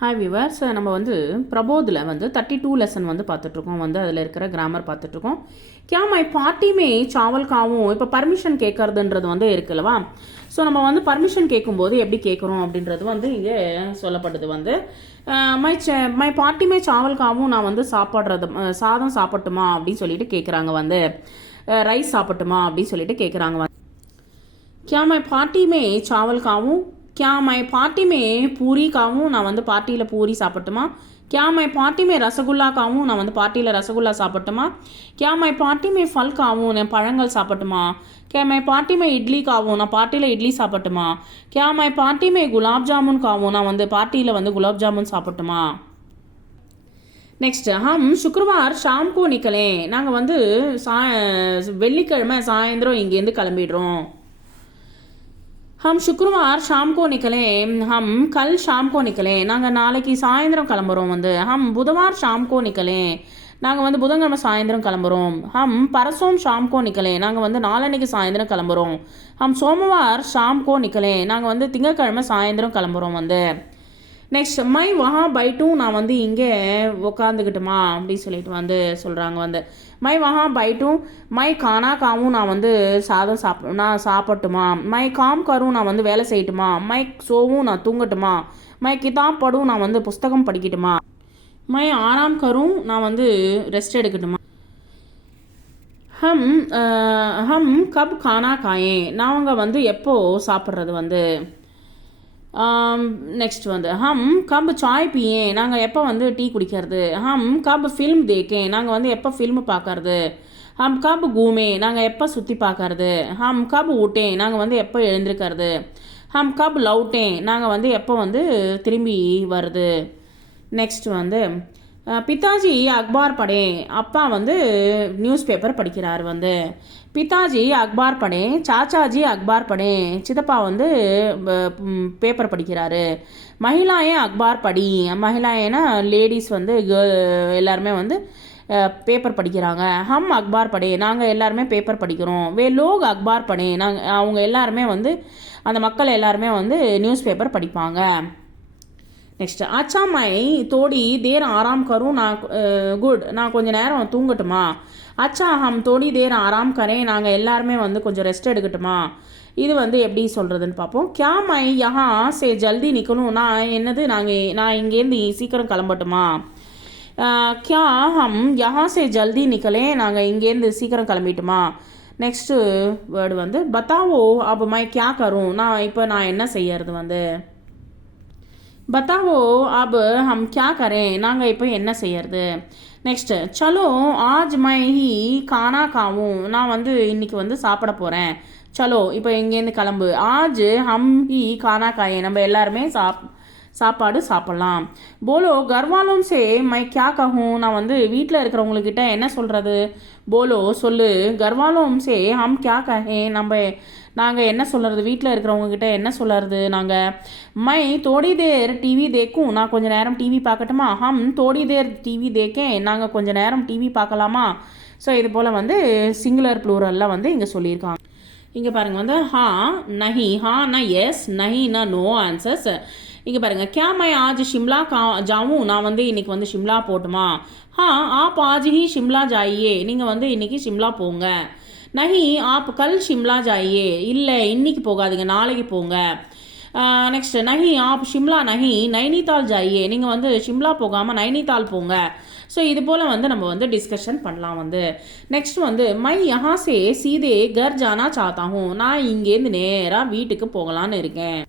Hi viewers, நம்ம வந்து பிரபோதில் வந்து 32 லெசன் வந்து பார்த்துட்ருக்கோம். வந்து அதில் இருக்கிற கிராமர் பார்த்துட்ருக்கோம். கியா மை பார்ட்டிமே சாவல் காவும் இப்போ பர்மிஷன் கேட்கறதுன்றது வந்து இருக்குல்லவா. ஸோ நம்ம வந்து பர்மிஷன் கேட்கும்போது எப்படி கேட்குறோம் அப்படின்றது வந்து இங்கே சொல்லப்படுது. வந்து மை பார்ட்டிமே சாவல் காவும் நான் வந்து சாதம் சாப்பிட்டுமா அப்படின்னு சொல்லிட்டு கேட்குறாங்க. வந்து ரைஸ் சாப்பிட்டுமா அப்படின்னு சொல்லிட்டு கேட்குறாங்க. क्या मैं पार्टी में चावल खाऊं? क्या मैं पार्टी में पूरी खाऊं? நான் வந்து பார்ட்டியில் பூரி சாப்பிட்டுமா? क्या मैं पार्टी में रसगुल्ला खाऊं? நான் வந்து பார்ட்டியில் ரசகுல்லா சாப்பிட்டுமா? क्या मैं पार्टी में फल खाऊं? நான் பழங்கள் சாப்பிட்டுமா? क्या मैं पार्टी में इडली खाऊं? நான் பார்ட்டியில் இட்லி சாப்பிட்டுமா? क्या मैं पार्टी में गुलाब जामुन खाऊं? நான் வந்து பார்ட்டியில் வந்து குலாப் ஜாமுன் சாப்பிட்டுமா? நெக்ஸ்ட் ஹம் சுக்ரவார் ஷாம் கோ நிக்கலே. நாங்கள் வந்து வெள்ளிக்கிழமை சாயந்தரம் இங்கேருந்து கிளம்பிடுறோம். हम शुक्रवार शाम को निकले. हम कल शाम को निकले. நாங்கள் நாளைக்கு சாயந்தரம் கிளம்புறோம். வந்து हम बुधवार शाम को निकले. நாங்கள் வந்து புதன்கிழமை சாயந்தரம் கிளம்புறோம். हम परसों शाम को निकले. நாங்கள் வந்து நாளன்னைக்கு சாயந்தரம் கிளம்புறோம். हम सोमवार शाम को निकले. நாங்கள் வந்து திங்கட்கிழமை சாயந்தரம் கிளம்புறோம். வந்து நெக்ஸ்ட் மை வஹா பைட்டும் நான் வந்து இங்கே உக்காந்துக்கிட்டுமா அப்படின்னு சொல்லிட்டு வந்து சொல்கிறாங்க. வந்து மை வஹா பைட்டும் மை கானா காவும் நான் வந்து நான் சாப்பிட்டுமா? மை காம் கரும் நான் வந்து வேலை செய்யட்டுமா? மை சோவும் நான் தூங்கட்டுமா? மை கிதாப் படும் நான் வந்து புஸ்தகம் படிக்கட்டுமா? மை ஆராம் கரும் நான் வந்து ரெஸ்ட் எடுக்கட்டுமா? ஹம் ஹம் கப் கானா காயே நாங்கள் வந்து எப்போ சாப்பிட்றது? வந்து நெக்ஸ்ட் வந்து ஹம் கப் சாய் பியே நாங்கள் எப்போ வந்து டீ குடிக்கிறது? ஹம் கப் ஃபில்ம் தேக்கே நாங்கள் வந்து எப்போ ஃபில்மு பார்க்கறது? ஹம் கப் கூமே நாங்கள் எப்போ சுற்றி பார்க்கறது? ஹம் கப் ஊட்டே நாங்கள் வந்து எப்போ எழுந்திருக்கிறது? ஹம் கப் லவுட்டே நாங்கள் வந்து எப்போ வந்து திரும்பி வருது? நெக்ஸ்ட் வந்து பிதாஜி அக்பார் படே அப்பா வந்து நியூஸ் பேப்பர் படிக்கிறார். வந்து பிதாஜி அக்பார் படே சாச்சாஜி அக்பார் படே சித்தப்பா வந்து பேப்பர் படிக்கிறாரு. மகிழாயே அக்பார் படி மகிழாயேனா லேடிஸ் வந்து எல்லாருமே வந்து பேப்பர் படிக்கிறாங்க. ஹம் அக்பார் படே நாங்கள் எல்லாருமே பேப்பர் படிக்கிறோம். வே லோக் அக்பார் படே அவங்க எல்லாருமே வந்து அந்த மக்கள் எல்லாருமே வந்து நியூஸ் பேப்பர் படிப்பாங்க. நெக்ஸ்ட் அச்சா மை தோடி தேர் ஆராம் கரும் நான் குட் நான் கொஞ்சம் நேரம் தூங்கட்டுமா? அச்சா ஹம் தோடி தேர் ஆராம் கரேன் நாங்கள் எல்லாருமே வந்து கொஞ்சம் ரெஸ்ட் எடுக்கட்டுமா? இது வந்து எப்படி சொல்கிறதுன்னு பார்ப்போம். கியா மை யஹா சே ஜல்தி நிற்கணும் நான் இங்கேருந்து சீக்கிரம் கிளம்பட்டுமா? கியா ஹம் யஹா சே ஜல்தி நிக்கலே நாங்கள் இங்கேருந்து சீக்கிரம் கிளம்பிட்டுமா? நெக்ஸ்ட்டு வேர்டு வந்து பத்தாவோ அப்போ மை கியா கரும் நான் என்ன செய்யறது? வந்து बताओ अब हम क्या करें நாங்கள் இப்போ என்ன செய்யறது? நெக்ஸ்ட் சலோ ஆஜ் மை ஹி கானா காவும் நான் வந்து இன்னைக்கு வந்து சாப்பிட போகிறேன். சலோ இப்போ இங்கேருந்து கிளம்பு. ஆஜ் ஹம் ஹி கானா காயே நம்ம எல்லாருமே சாப்பாடு சாப்பிட்லாம். போலோ கர்வாலும் சே மை கியா கஹூம் நான் வந்து வீட்டில் இருக்கிறவங்கக்கிட்ட என்ன சொல்கிறது? போலோ சொல்லு. கர்வாலும் சே ஹம் கியா கஹே நாங்கள் என்ன சொல்கிறது? வீட்டில் இருக்கிறவங்கக்கிட்ட என்ன சொல்கிறது? நாங்கள் மை தோடி தேர் டிவி தேக்கும் நான் கொஞ்சம் நேரம் டிவி பார்க்கட்டுமா? ஹம் தோடி தேர் டிவி தேக்கேன் நாங்கள் கொஞ்சம் நேரம் டிவி பார்க்கலாமா? ஸோ இது போல் வந்து சிங்குலர் ப்ளூரலில் வந்து இங்கே சொல்லியிருக்காங்க. இங்கே பாருங்கள் வந்து ஹா நஹி ஹானா எஸ் நஹினா நோ ஆன்சர்ஸ். இங்கே பாருங்கள் கியா மை ஆஜ் ஷிம்லா ஜாவும் நான் வந்து இன்னைக்கு வந்து ஷிம்லா போட்டுமா? ஹா ஆப் ஆஜ் ஹி ஷிம்லா ஜாயியே நீங்கள் வந்து இன்னைக்கு ஷிம்லா போங்க. நஹி ஆப் கல் ஷிம்லா ஜாயியே இல்லை இன்னைக்கு போகாதீங்க நாளைக்கு போங்க. நெக்ஸ்ட் நஹி ஆப் ஷிம்லா நஹி நைனிதால் ஜாயியே நீங்கள் வந்து ஷிம்லா போகாமல் நைனிதால் போங்க. ஸோ இது போல் வந்து நம்ம வந்து டிஸ்கஷன் பண்ணலாம். வந்து நெக்ஸ்ட் வந்து மை யஹா சே சீதே கர் ஜானா சாத்தாகும் நான் இங்கேருந்து நேராக வீட்டுக்கு போகலான்னு இருக்கேன்.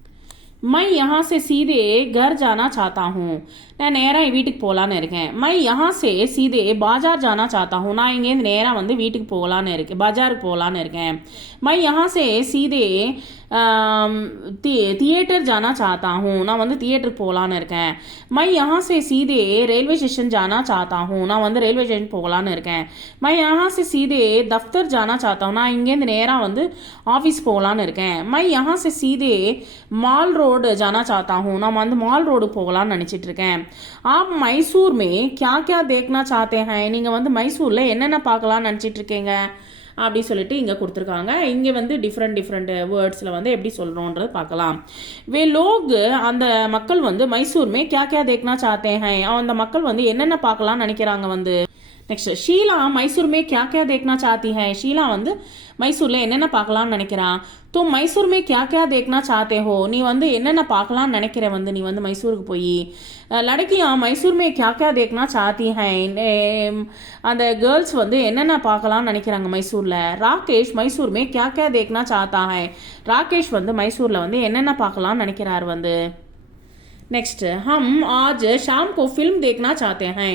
मैं यहाँ से सीधे घर जाना चाहता हूँ நான் நேராக வீட்டுக்கு போகலான்னு இருக்கேன். मैं यहाँ से सीधे बाजार जाना चाहता हूँ நான் இங்கேருந்து நேராக வந்து வீட்டுக்கு போகலான்னு இருக்கேன் பஜாருக்கு போகலான்னு இருக்கேன். मैं यहाँ से सीधे தியேட்டர் जाना चाहता हूँ நான் வந்து தியேட்டருக்கு போகலான்னு இருக்கேன். मैं यहाँ से सीधे रेलवे स्टेशन जाना चाहता हूँ நான் வந்து ரயில்வே ஸ்டேஷன் போகலான்னு இருக்கேன். मैं यहाँ से सीधे दफ्तर जाना चाहता हूँ நான் இங்கேருந்து நேராக வந்து ஆஃபீஸ் போகலான்னு இருக்கேன். मैं यहाँ से सीधे மால் ரோடு जाना चाहता हूँ நான் வந்து மால் ரோடு போகலான்னு நினச்சிட்டு இருக்கேன். आप मैसूर में क्या क्या देखना चाहते हैं நீங்கள் வந்து மைசூரில் என்னென்ன பார்க்கலான்னு நினச்சிட்டு இருக்கீங்க? அப்படி சொல்லிட்டு இங்கே கொடுத்துருக்காங்க. இங்கே வந்து டிஃப்ரெண்ட் வேர்ட்ஸில் வந்து எப்படி சொல்கிறோன்றது பார்க்கலாம். வே லோக் அந்த மக்கள் வந்து மைசூர் மே கியா கியா தேக்னா சாத்தே ஹை, அந்த மக்கள் வந்து என்னென்ன பார்க்கலாம்னு நினைக்கிறாங்க வந்து. நெக்ஸ்ட் ஷீலா மைசூர் மே கியா கியா தேக்னா சாத்தி ஹை, ஷீலா வந்து மைசூரில் என்னென்ன பார்க்கலாம்னு நினைக்கிறான். तो मैसूर में क्या क्या देखना चाहते हो, நீ வந்து என்னென்ன பார்க்கலாம்னு நினைக்கிற வந்து நீ வந்து மைசூருக்கு போய். லடக்கியா மைசூர் மே क्या क्या देखना चाहती हैं, அந்த கேர்ள்ஸ் வந்து என்னென்ன பார்க்கலாம்னு நினைக்கிறாங்க மைசூரில். ராகேஷ் மைசூர் மே क्या क्या देखना चाहता है, ராகேஷ் வந்து மைசூரில் வந்து என்னென்ன பார்க்கலாம்னு நினைக்கிறார் வந்து. நெக்ஸ்ட் ஹம் ஆஜ் ஷாம் கோ ஃபில்ம் தேக்னா சாத்தே ஹை,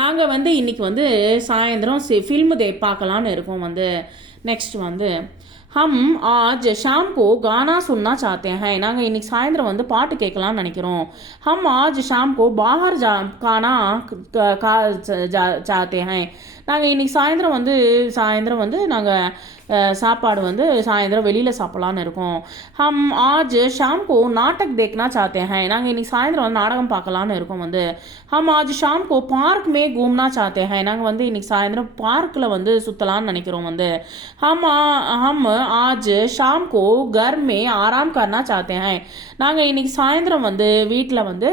நாங்கள் வந்து இன்னைக்கு வந்து சாயந்தரம் ஃபில்மு பார்க்கலான்னு இருக்கோம் வந்து. நெக்ஸ்ட் வந்து हम आज शाम को गाना सुनना चाहते हैं, நாங்கள் இன்னைக்கு சாயந்தரம் வந்து பாட்டு கேட்கலாம்னு நினைக்கிறோம். हम आज शाम को बाहर खाना चाहते हैं, நாங்கள் இன்னைக்கு சாயந்தரம் வந்து நாங்கள் சாப்பாடு வந்து சாயந்தரம் வெளியில் சாப்பிட்லான்னு இருக்கோம். हम आज शाम को नाटक देखना चाहते हैं, நாங்கள் இன்னைக்கு சாயந்தரம் வந்து நாடகம் பார்க்கலான்னு இருக்கோம் வந்து. हम आज शाम को पार्क में घूमना चाहते हैं, நாங்கள் வந்து இன்னைக்கு சாயந்தரம் பார்க்கில் வந்து சுற்றலான்னு நினைக்கிறோம் வந்து. हम आज शाम को घर में आराम करना चाहते हैं, நாங்கள் இன்னைக்கு சாயந்தரம் வந்து வீட்டில் வந்து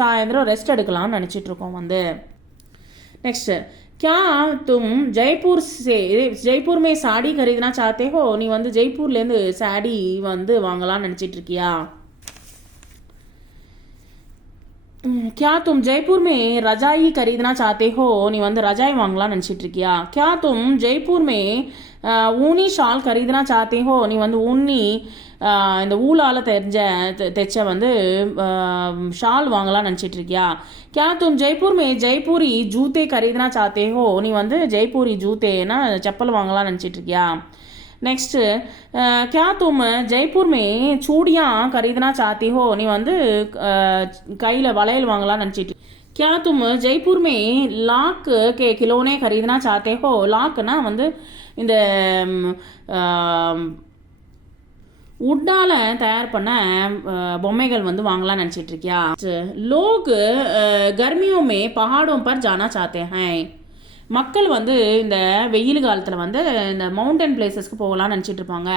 சாயந்தரம் ரெஸ்ட் எடுக்கலாம்னு நினச்சிட்டு இருக்கோம் வந்து. நெக்ஸ்ட் क्या तुम जयपुर में साड़ी खरीदना चाहते हो, நீ வந்து ஜெய்ப்பூர்லேருந்து சாடி வந்து வாங்கலாம்னு நினச்சிட்டு இருக்கியா. क्या तुम जयपुर में रजाई खरीदना चाहते हो, நீ வந்து ரஜாய் வாங்கலாம்னு நினச்சிட்டு இருக்கியா. क्या तुम जयपुर में ऊनी ஷால் खरीदना चाहते हो, நீ வந்து ஊன்னி இந்த ஊலால் தைச்ச வந்து ஷால் வாங்கலாம்னு நினச்சிட்டு இருக்கியா. क्या तुम जयपुर में जयपुरी जूते खरीदना चाहते हो, நீ வந்து ஜெய்ப்பூரி ஜூத்தேனா செப்பல் வாங்கலாம்னு நினச்சிட்டு இருக்கியா. नेक्स्ट क्या तुम जयपुर में चूड़ियाँ खरीदना चाहती हो, நீ வந்து கையில் வளையல் வாங்கலாம்னு நினச்சிட்டு. क्या तुम जयपुर में लाक के खिलौने खरीदना चाहते हो, லாக்னா வந்து இந்த உட்டால் தயார் பண்ண பொம்மைகள் வந்து வாங்கலாம்னு நினச்சிட்டு இருக்கியா. லோக் गर्मियों में पहाड़ों पर जाना चाहते हैं, மக்கள் வந்து இந்த வெயில் காலத்தில் வந்து இந்த மவுண்டன் பிளேசஸ்க்கு போகலாம்னு நினச்சிட்டு இருப்பாங்க.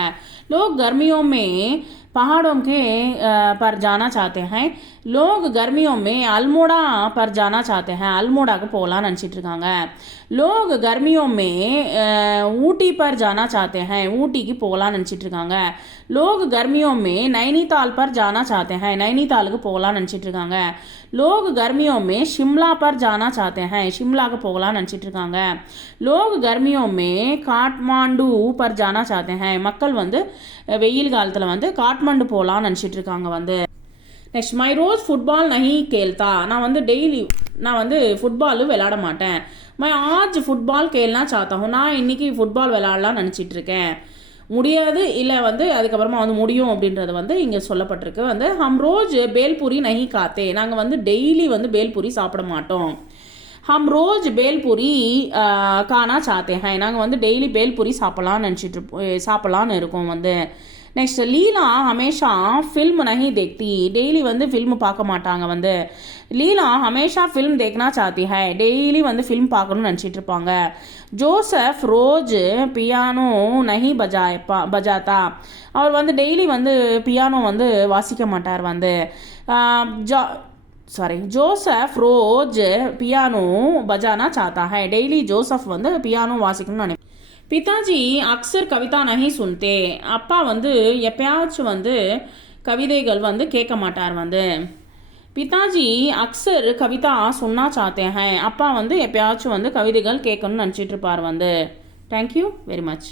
லோக் गर्मियों में पहाड़ों के पर जाना चाहते हैं, लोग गर्मियों में अल्मोड़ा पर जाना चाहते हैं, अल्मोड़ाக்கு போகலாம்னு நினச்சிட்டு இருக்காங்க. लोग गर्मियों में ஊட்டி पर जाना चाहते हैं, ஊட்டிக்கு போகலாம்னு நினச்சிட்டு இருக்காங்க. लोग गर्मियों में नैनीताल पर जाना चाहते हैं, नैनीताலுக்கு போகலாம்னு நினச்சிட்டு இருக்காங்க. लोग गर्मियों में शिमला पर जाना चाहते हैं, शिमलाக்கு போகலாம்னு நினச்சிட்டு இருக்காங்க. लोग गर्मियों में काठमांडू पर जाना चाहते हैं, மக்கள் வந்து வெயில் காலத்தில் வந்து காட்மாண்டு போகலாம்னு நினச்சிட்டு இருக்காங்க வந்து. நெக்ஸ்ட் மை ரோஸ் ஃபுட்பால் நஹி கேல்தா, நான் வந்து ஃபுட்பாலு விளையாட மாட்டேன். My Aaj football கேல்னா Sattha who, நான் இன்னைக்கு ஃபுட்பால் விளையாடலாம்னு நினச்சிட்டு இருக்கேன். முடியாது இல்லை வந்து அதுக்கப்புறமா வந்து முடியும் அப்படின்றது வந்து இங்கே சொல்லப்பட்டிருக்கு வந்து. ஹம் ரோஜ் பேல்பூரி நஹி காத்தே, நாங்கள் வந்து டெய்லி வந்து பேல்பூரி சாப்பிட மாட்டோம். हम रोज बेलपूरी खाना चाहते हैं, நாங்கள் வந்து டெய்லி பேல்பூரி சாப்பிட்லான்னு இருக்கோம் வந்து. நெக்ஸ்ட் லீலா ஹமேஷா ஃபில்ம் நஹி தேக்தி, டெய்லி வந்து ஃபில்ம் பார்க்க மாட்டாங்க வந்து. லீலா ஹமேஷா ஃபில்ம் தேக்னா சாத்தி ஹை, டெய்லி வந்து ஃபில்ம் பார்க்கணும்னு நினச்சிட்டு இருப்பாங்க. ஜோசப் ரோஜ் பியானோ நஹி பஜாத்தா, அவர் வந்து டெய்லி வந்து பியானோ வந்து வாசிக்க மாட்டார் வந்து. जोसेफ रोज पियानो बजाना चाहता है, डेली जोसेफ வந்து பியானோ வாசிக்கணும்னு நினைப்பேன். பிதாஜி அக்சர் கவிதா நஹி சுன்தே, அப்பா வந்து எப்பயாச்சும் வந்து கவிதைகள் வந்து கேட்க மாட்டார் வந்து. பிதாஜி அக்சர் கவிதா சுன்னா சாத்தே ஹை, அப்பா வந்து எப்பயாச்சும் வந்து கவிதைகள் கேட்கணும்னு நினச்சிட்டு இருப்பார் வந்து. Thank you very much.